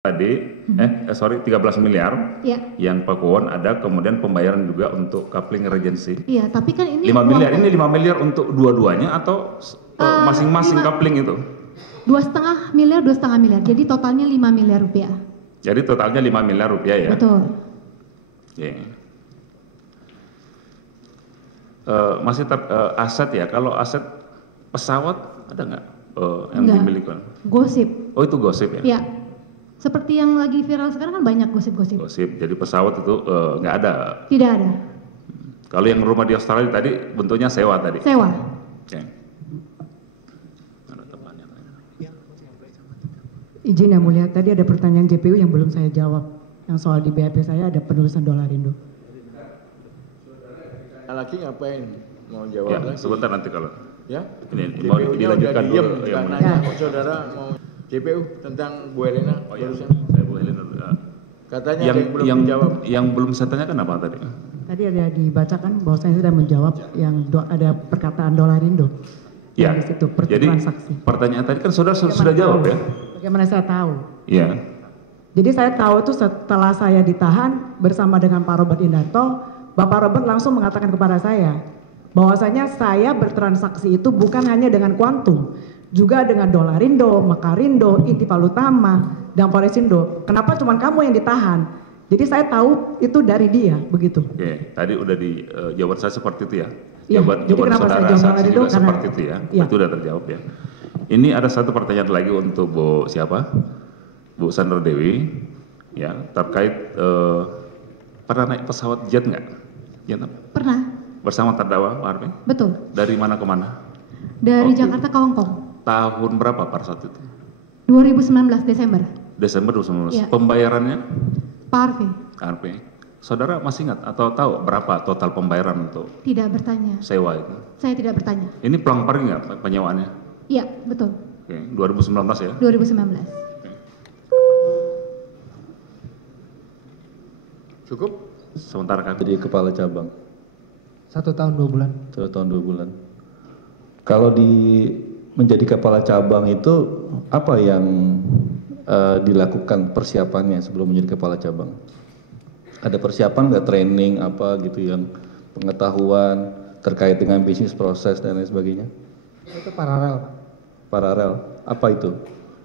tadi, 13 miliar Ya. yang Pakuwon ada, kemudian pembayaran juga untuk coupling regency. Iya, tapi kan ini 5 miliar, ini 5 miliar untuk dua-duanya atau masing-masing coupling itu? 2,5 miliar, 2,5 miliar. Jadi totalnya 5 miliar rupiah. Jadi totalnya 5 miliar rupiah ya? Betul. Oke. Masih aset ya, kalau aset pesawat ada nggak yang Enggak. dimiliki? Gosip. Oh itu gosip ya? Ya. Seperti yang lagi viral sekarang kan banyak gosip-gosip. Gosip, jadi pesawat itu nggak ada. Tidak ada. Kalau yang rumah di Australia tadi bentuknya sewa tadi? Sewa. Oke. Izin yang mulia, tadi ada pertanyaan JPU yang belum saya jawab. Yang soal di BAP saya ada penulisan $Indo. Lagi ngapain? Mau jawab Ya, lagi? sebentar nanti kalau. Ya? Ini mau JPU-nya dilanjutkan udah diem, dulu. nggak Yang nanya kok saudara mau JPU tentang Bu Elena. Oh iya, barusan. saya Bu Helena dulu. Katanya ada yang belum dijawab. Yang belum saya tanyakan apa tadi? Tadi ada dibacakan bahwa saya sudah menjawab yang ada perkataan $Indo. Ya, Di situ jadi transaksi. pertanyaan tadi kan saudara sudah jawab ya? Bagaimana saya tahu? Iya. Jadi saya tahu itu setelah saya ditahan bersama dengan Pak Robert Indarto, Bapak Robert langsung mengatakan kepada saya bahwasanya saya bertransaksi itu bukan hanya dengan Quantum, juga dengan $Indo, Makarindo, Inti Palutama, dan Foresindo. Kenapa cuma kamu yang ditahan? Jadi saya tahu itu dari dia, begitu. Oke, tadi udah jawaban saya seperti itu ya? Iya, Jawaban jadi kenapa saya jawab saksi itu? juga Karena- seperti itu ya? Iya. Itu udah terjawab ya? Ini ada satu pertanyaan lagi untuk Bu siapa? Bu Sandra Dewi, ya, terkait pernah naik pesawat jet nggak? Jet apa? Pernah. Bersama terdakwa Pak Arfi? Betul. Dari mana ke mana? Dari Oke. Jakarta ke Hong Kong. Tahun berapa pada saat itu? 2019 Desember. Desember 2019. Iya. Pembayarannya? Pak Arfi Arfi. Saudara masih ingat atau tahu berapa total pembayaran untuk tidak bertanya. sewa itu? Saya tidak bertanya. Ini pelang paring nggak penyewaannya? Iya, betul. Oke, 2019 ya? 2019. Cukup? Sementara kami. Jadi kepala cabang 1 tahun 2 bulan. 1 tahun 2 bulan. Kalau menjadi kepala cabang itu apa yang dilakukan persiapannya sebelum menjadi kepala cabang? Ada persiapan nggak, training apa gitu yang pengetahuan terkait dengan bisnis proses dan lain sebagainya? Itu paralel, Pak. Paralel, apa itu?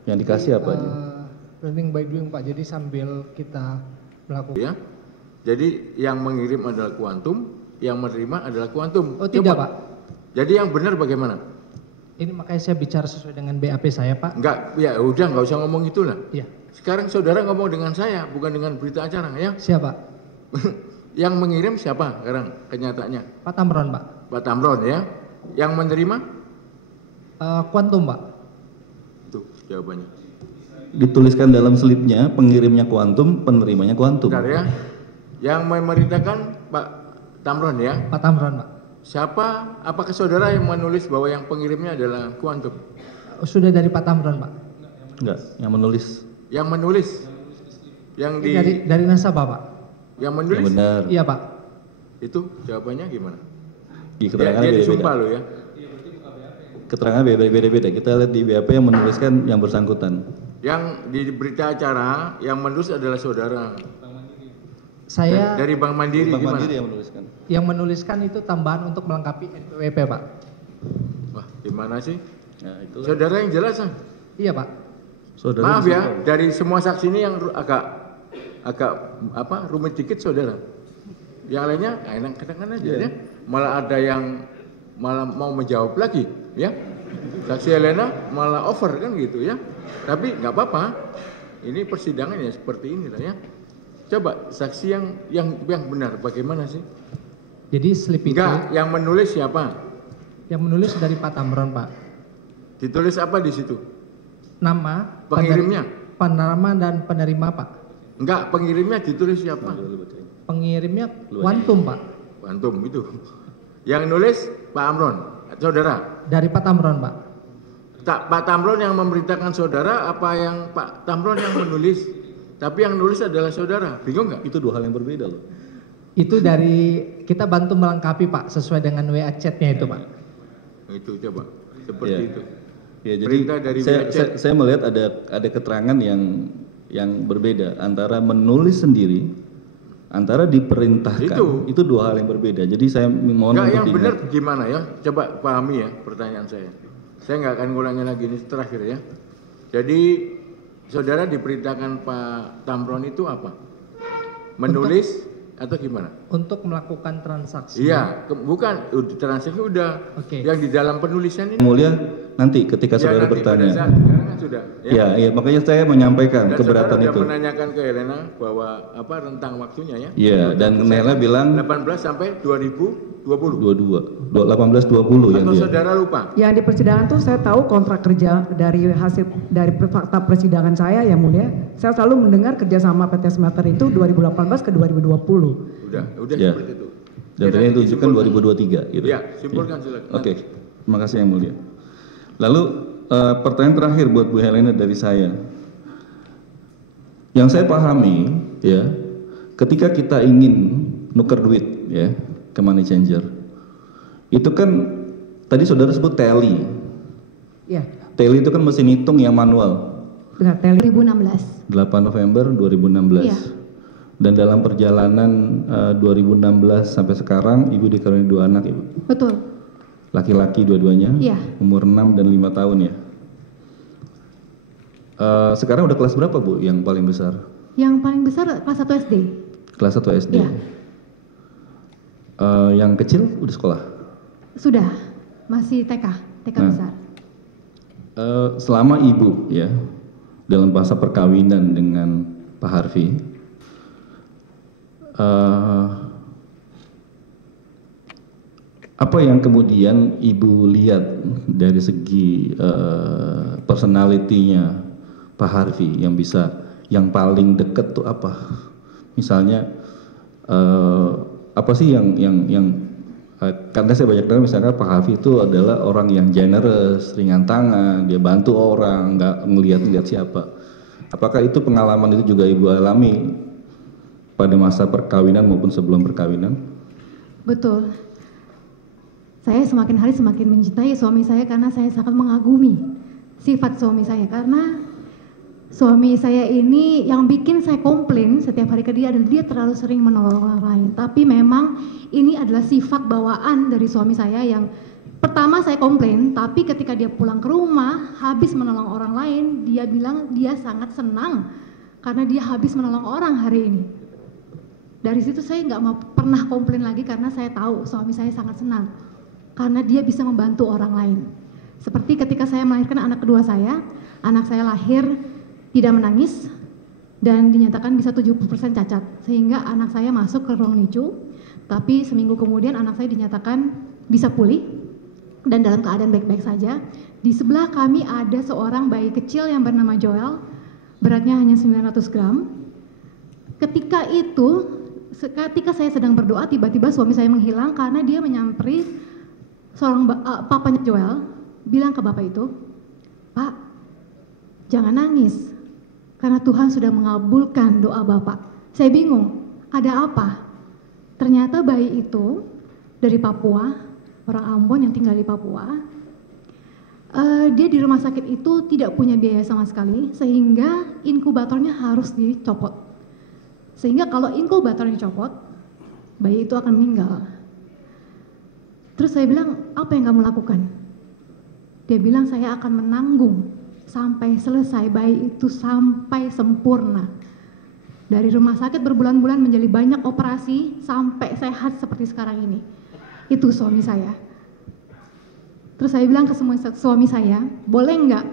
Yang dikasih apa aja? Learning by doing, Pak. Jadi sambil kita melakukan. Ya. Jadi yang mengirim adalah Quantum, yang menerima adalah Quantum. Oh tidak, Coba. Pak. Jadi yang benar bagaimana? Ini makanya saya bicara sesuai dengan BAP saya, Pak. Enggak, ya udah nggak usah ngomong itulah. Iya. Sekarang saudara ngomong dengan saya, bukan dengan berita acara ya. Siapa? Yang mengirim siapa sekarang kenyataannya? Pak Tamron, Pak. Pak Tamron ya. Yang menerima? Quantum, Pak. Itu jawabannya. Dituliskan dalam slipnya, pengirimnya Quantum, penerimanya Quantum. Bentar ya. Yang memerintahkan Pak Tamron ya. Pak Tamron, Pak. Siapa? Apakah saudara yang menulis bahwa yang pengirimnya adalah Quantum? Sudah dari Pak Tamron, Pak. Enggak, yang menulis. Yang menulis? Yang di Dari nasabah, Pak. yang menulis? Yang benar. Iya, Pak. Itu jawabannya gimana? Di Dia, keterangannya dia disumpah beda-beda. loh ya. Keterangan beda-beda. Kita lihat di BAP yang menuliskan yang bersangkutan. Yang di berita acara yang menulis adalah saudara. Saya Dari Bank Mandiri Bank gimana? Mandiri yang menuliskan. yang menuliskan itu tambahan untuk melengkapi NPWP, Pak. Wah, gimana sih? Nah, itu Saudara yang jelas ah. Iya, Pak. saudara Maaf bisa ya, tahu. dari semua saksi ini yang agak apa rumit dikit saudara. Yang lainnya enak-enakan aja Iya. ya. Malah ada yang malah mau menjawab lagi ya. Saksi Helena malah over kan gitu ya. Tapi nggak apa-apa. Ini persidangan ya seperti inilah ya. Coba saksi yang benar bagaimana sih? Jadi slip itu Enggak, yang menulis siapa? yang menulis dari Pak Tamron, Pak. Ditulis apa di situ? Nama Pengirimnya? penerima dan penerima, Pak. Enggak, pengirimnya ditulis siapa? Pengirimnya Quantum, Pak. Quantum itu. Yang nulis Pak Amron, saudara. Dari Pak Tamron, Pak. Pak Tamron yang memerintahkan saudara apa yang Pak Tamron yang menulis? Tapi yang nulis adalah saudara. Bingung nggak? Itu dua hal yang berbeda loh. Itu dari kita bantu melengkapi, Pak, sesuai dengan WA chat-nya itu, Pak. Itu coba seperti Iya. itu. Ya, jadi Perintah dari WhatsApp. saya melihat ada keterangan yang yang berbeda antara menulis sendiri, antara diperintahkan. Itu dua hal yang berbeda. Jadi saya mohon Enggak, untuk yang diingat. benar gimana ya? Coba pahami ya pertanyaan saya. Saya nggak akan ngulangi lagi, ini terakhir ya. Jadi saudara diperintahkan Pak Tamron itu apa? Menulis atau gimana? Untuk melakukan transaksi. Iya, bukan transaksi udah. Oke. Yang di dalam penulisan ini. Mulia, nanti ketika Ya, saudara nanti pada bertanya. saat sekarang kan sudah. Ya, makanya saya menyampaikan Dan keberatan saudara itu. sudah menanyakan ke Helena bahwa apa rentang waktunya ya? Iya, dan Helena bilang 18 sampai 2020. 18-20 yang Atau dia. saudara lupa? Yang di persidangan tuh saya tahu kontrak kerja dari fakta persidangan saya yang mulia. Saya selalu mendengar kerjasama PT Smelter itu 2018 ke 2020. Udah Ya. seperti itu. Dan tadi yang ditunjukkan 2023 gitu. Ya, simpulkan silakan. Oke, terima kasih yang mulia. Lalu pertanyaan terakhir buat Bu Helena dari saya. Yang saya pahami ya, ketika kita ingin nuker duit ya ke money changer, itu kan tadi saudara sebut tally. Ya, Tally itu kan mesin hitung yang manual. dengan tele. 2016. 8 November 2016. Iya. Dan dalam perjalanan 2016 sampai sekarang Ibu dikaruniai 2 anak, Ibu. Betul. Laki-laki dua-duanya, Iya. umur 6 dan 5 tahun ya. Sekarang udah kelas berapa Bu yang paling besar? Yang paling besar kelas 1 SD. Kelas 1 SD. Iya. Yang kecil udah sekolah? Sudah. Masih TK Nah. besar. Selama Ibu ya dalam masa perkawinan dengan Pak Harvey, apa yang kemudian Ibu lihat dari segi personality-nya Pak Harvey yang paling deket tuh apa? Misalnya apa sih yang karena saya banyak dengar misalnya Pak Harvey itu adalah orang yang generous, ringan tangan, dia bantu orang, nggak ngelihat siapa. Apakah itu pengalaman itu juga Ibu alami pada masa perkawinan maupun sebelum perkawinan? Betul. Saya semakin hari semakin mencintai suami saya karena saya sangat mengagumi sifat suami saya. Karena suami saya ini yang bikin saya komplain setiap hari ke dia adalah dia terlalu sering menolong orang lain. Tapi memang ini adalah sifat bawaan dari suami saya yang pertama saya komplain, tapi ketika dia pulang ke rumah habis menolong orang lain, dia bilang dia sangat senang karena dia habis menolong orang hari ini. Dari situ saya nggak mau pernah komplain lagi karena saya tahu suami saya sangat senang karena dia bisa membantu orang lain. Seperti ketika saya melahirkan anak kedua saya, anak saya lahir tidak menangis dan dinyatakan bisa 70% cacat, sehingga anak saya masuk ke ruang NICU, tapi seminggu kemudian anak saya dinyatakan bisa pulih dan dalam keadaan baik-baik saja. Di sebelah kami ada seorang bayi kecil yang bernama Joel, beratnya hanya 900 gram. Ketika saya sedang berdoa, tiba-tiba suami saya menghilang karena dia menyamperi seorang papanya Joel, bilang ke bapak itu, "Pak, jangan nangis, karena Tuhan sudah mengabulkan doa bapak." Saya bingung, ada apa? Ternyata bayi itu dari Papua, orang Ambon yang tinggal di Papua. Dia di rumah sakit itu tidak punya biaya sama sekali, sehingga inkubatornya harus dicopot. Sehingga kalau inkubator dicopot, bayi itu akan meninggal. Terus saya bilang, apa yang kamu lakukan? Dia bilang, saya akan menanggung sampai selesai bayi itu sampai sempurna. Dari rumah sakit berbulan-bulan menjadi banyak operasi sampai sehat seperti sekarang ini. Itu suami saya. Terus saya bilang ke semua suami saya, boleh nggak?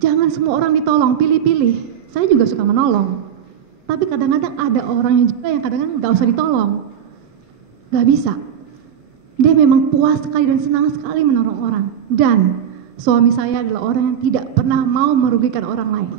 Jangan semua orang ditolong, pilih-pilih. Saya juga suka menolong. Tapi kadang-kadang ada orang juga yang kadang-kadang nggak usah ditolong. Nggak bisa. Dia memang puas sekali dan senang sekali menolong orang. Dan suami saya adalah orang yang tidak pernah mau merugikan orang lain.